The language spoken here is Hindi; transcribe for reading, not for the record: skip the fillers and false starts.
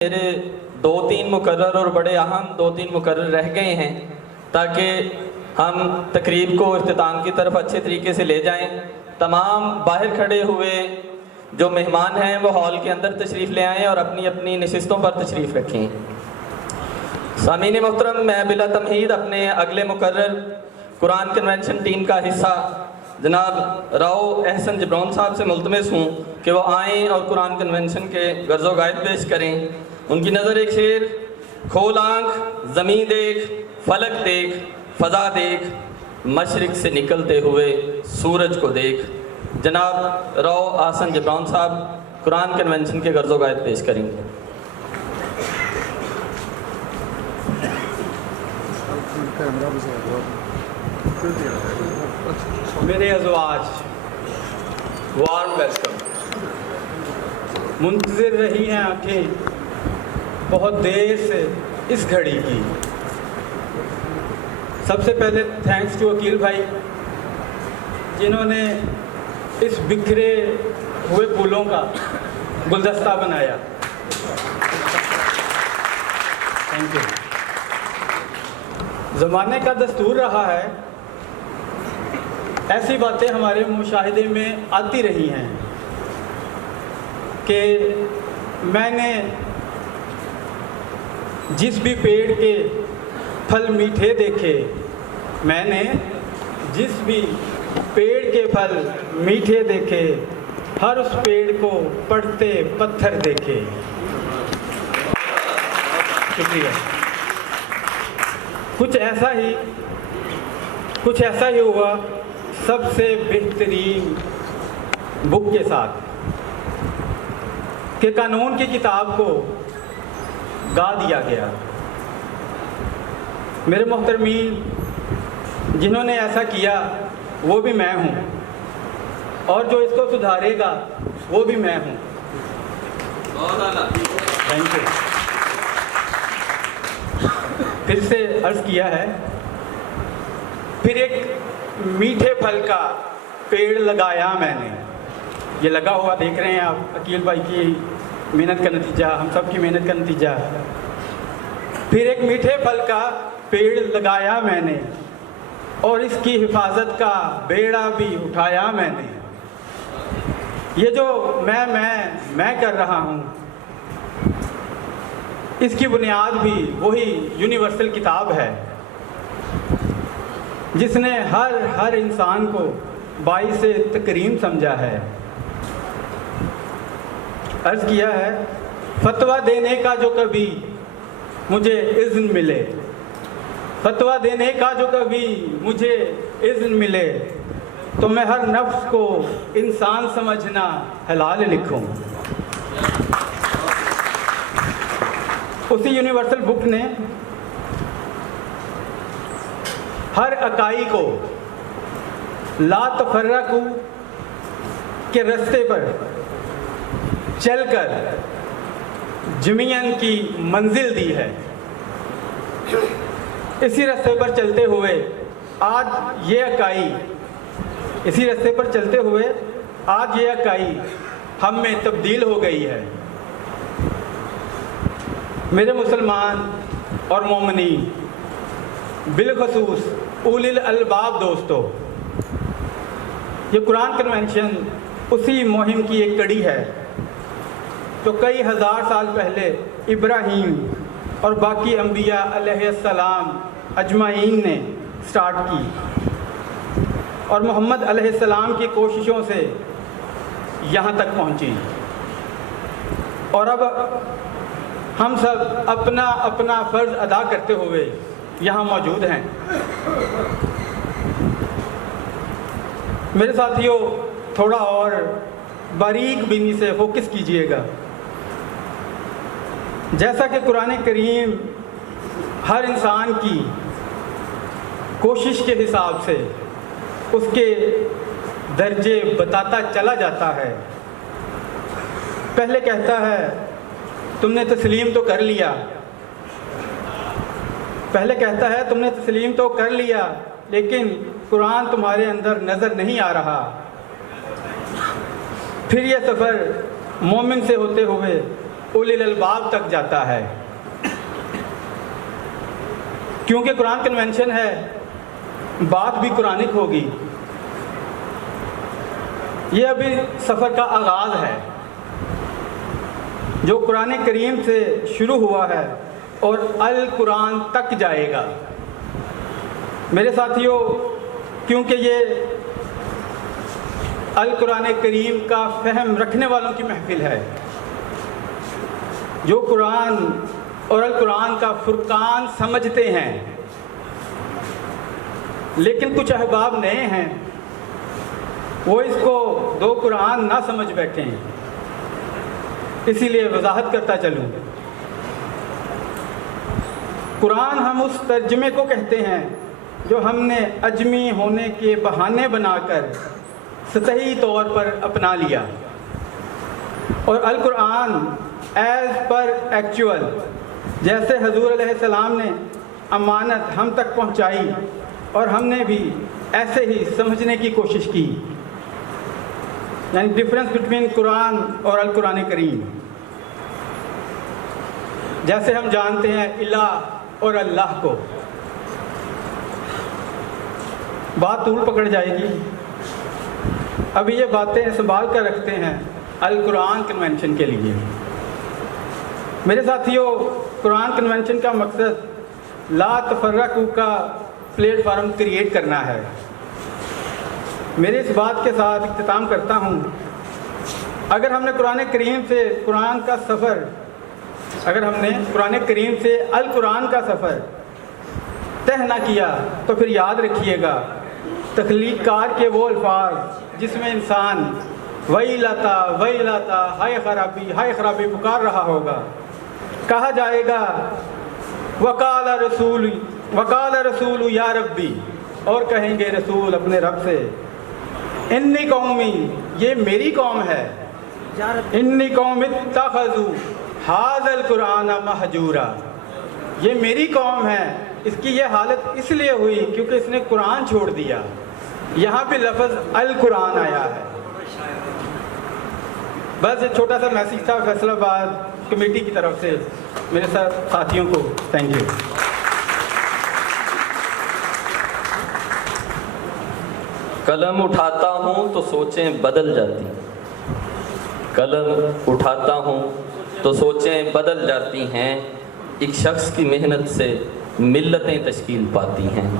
मेरे 2-3 मुकर्रर और बड़े अहम 2-3 मुकर्रर रह गए हैं ताकि हम तकरीब को इख्तिताम की तरफ अच्छे तरीके से ले जाएं। तमाम बाहर खड़े हुए जो मेहमान हैं वो हॉल के अंदर तशरीफ़ ले आएँ और अपनी अपनी नशिस्तों पर तशरीफ़ रखें। सामीन मोहतरम, मैं बिला तमहीद अपने अगले मुकर्रर कुरान कन्वेंशन टीम का हिस्सा जनाब राव एहसन जबरौन साहब से मुल्तमस हूँ कि वो आएँ और कुरान कन्वेंशन के गर्ज़ो गायद पेश करें। उनकी नज़र एक शेर, खोल आँख ज़मीं देख, फलक देख, फ़ज़ा देख, मशरिक़ से निकलते हुए सूरज को देख। जनाब राव एहसन जबरौन साहब कुरान कन्वेंशन के गर्ज़ो गायद पेश करेंगे। मेरे अज़वाज, वार्म वेलकम। मुंतज़िर रही हैं आँखें बहुत देर से इस घड़ी की। सबसे पहले थैंक्स टू वकील भाई जिन्होंने इस बिखरे हुए फूलों का गुलदस्ता बनाया। Thank you. ज़माने का दस्तूर रहा है, ऐसी बातें हमारे मुशाहिदे में आती रही हैं कि मैंने जिस भी पेड़ के फल मीठे देखे, मैंने जिस भी पेड़ के फल मीठे देखे, हर उस पेड़ को पड़ते पत्थर देखे। शुक्रिया। कुछ ऐसा ही हुआ सबसे बेहतरीन बुक के साथ कि कानून की किताब को गा दिया गया। मेरे मोहतरमीन, जिन्होंने ऐसा किया वो भी मैं हूँ और जो इसको सुधारेगा वो भी मैं हूँ। Thank you. फिर से अर्ज़ किया है, फिर एक मीठे फल का पेड़ लगाया मैंने। ये लगा हुआ देख रहे हैं आप, अकील भाई की मेहनत का नतीजा, हम सब की मेहनत का नतीजा। फिर एक मीठे फल का पेड़ लगाया मैंने और इसकी हिफाजत का बेड़ा भी उठाया मैंने। ये जो मैं कर रहा हूँ, इसकी बुनियाद भी वही यूनिवर्सल किताब है जिसने हर इंसान को बाइसे तकरीम समझा है। अर्ज़ किया है, फतवा देने का जो कभी मुझे इज़्न मिले, फतवा देने का जो कभी मुझे इज़्न मिले, तो मैं हर नफ्स को इंसान समझना हलाल लिखूं। उसी यूनिवर्सल बुक ने हर अकाई को ला तफर्रकू के रास्ते पर चलकर जमीयन की मंजिल दी है। इसी रास्ते पर चलते हुए आज ये अकाई, इसी रास्ते पर चलते हुए आज ये अकाई हम में तब्दील हो गई है। मेरे मुसलमान और मोमिनी, बिलखसूस उलिल अलबाब दोस्तों, ये कुरान कन्वेंशन उसी मुहिम की एक कड़ी है तो कई हज़ार साल पहले इब्राहीम और बाकी अंबिया अलैहिस्सलाम अजमाइन ने स्टार्ट की और मोहम्मद अलैहिस्सलाम की कोशिशों से यहाँ तक पहुँची। और अब हम सब अपना अपना फ़र्ज़ अदा करते हुए यहाँ मौजूद हैं। मेरे साथियों, थोड़ा और बारीक बीनी से फोकस कीजिएगा। जैसा कि कुरान करीम हर इंसान की कोशिश के हिसाब से उसके दर्जे बताता चला जाता है। पहले कहता है तुमने तस्लीम तो कर लिया, पहले कहता है तुमने तस्लीम तो कर लिया, लेकिन कुरान तुम्हारे अंदर नज़र नहीं आ रहा। फिर यह सफ़र मोमिन से होते हुए उलिल अलबाब तक जाता है। क्योंकि कुरान कन्वेंशन है, बात भी कुरानिक होगी। ये अभी सफ़र का आगाज़ है जो कुरान करीम से शुरू हुआ है और अल कुरान तक जाएगा। मेरे साथियों, क्योंकि ये अल कुरान करीम का फ़हम रखने वालों की महफिल है, जो कुरान और अल कुरान का फुरकान समझते हैं, लेकिन कुछ अहबाब नए हैं, वो इसको दो कुरान ना समझ बैठे हैं। इसीलिए वजाहत करता चलूँ। कुरान हम उस तर्जमे को कहते हैं जो हमने अजमी होने के बहाने बनाकर सतही तौर पर अपना लिया, और अल कुरान एज़ पर एक्चुअल, जैसे हजूर अलैहिस्सलाम ने अमानत हम तक पहुंचाई और हमने भी ऐसे ही समझने की कोशिश की। यानी डिफरेंस बिटवीन कुरान और अल कुरान करीम। जैसे हम जानते हैं इलाह और अल्लाह को, बात तूल पकड़ जाएगी। अभी ये बातें संभाल कर रखते हैं अल कुरान कन्वेंशन के लिए। मेरे साथियों, कुरान कन्वेंशन का मकसद ला तफर्रकू का प्लेटफार्म क्रिएट करना है। मेरे इस बात के साथ इख्तिताम करता हूँ, अगर हमने कुरान करीम से कुरान का सफ़र अगर हमने कुरान करीम से अल कुरान का सफ़र तय ना किया तो फिर याद रखिएगा, तख्लीक़कार के वो अल्फाज जिसमें इंसान वही लाता हाय खराबी पुकार रहा होगा, कहा जाएगा वकाल रसूल या रब्बी, और कहेंगे रसूल अपने रब से, इन्नी कौमी, ये मेरी कौम है, इन्नी कौम इत्तखज़ू हाज़ल कुरान महजूरा, ये मेरी कौम है, इसकी ये हालत इसलिए हुई क्योंकि इसने कुरान छोड़ दिया। यहाँ पे लफ्ज़ अल कुरान आया है। बस एक छोटा सा मैसेज था फैसलाबाद कमेटी की तरफ से मेरे साथियों को। Thank you. कलम उठाता हूँ तो सोचें बदल जाती, कलम उठाता हूँ तो सोचें बदल जाती हैं, एक शख्स की मेहनत से मिल्लतें तश्कील पाती हैं।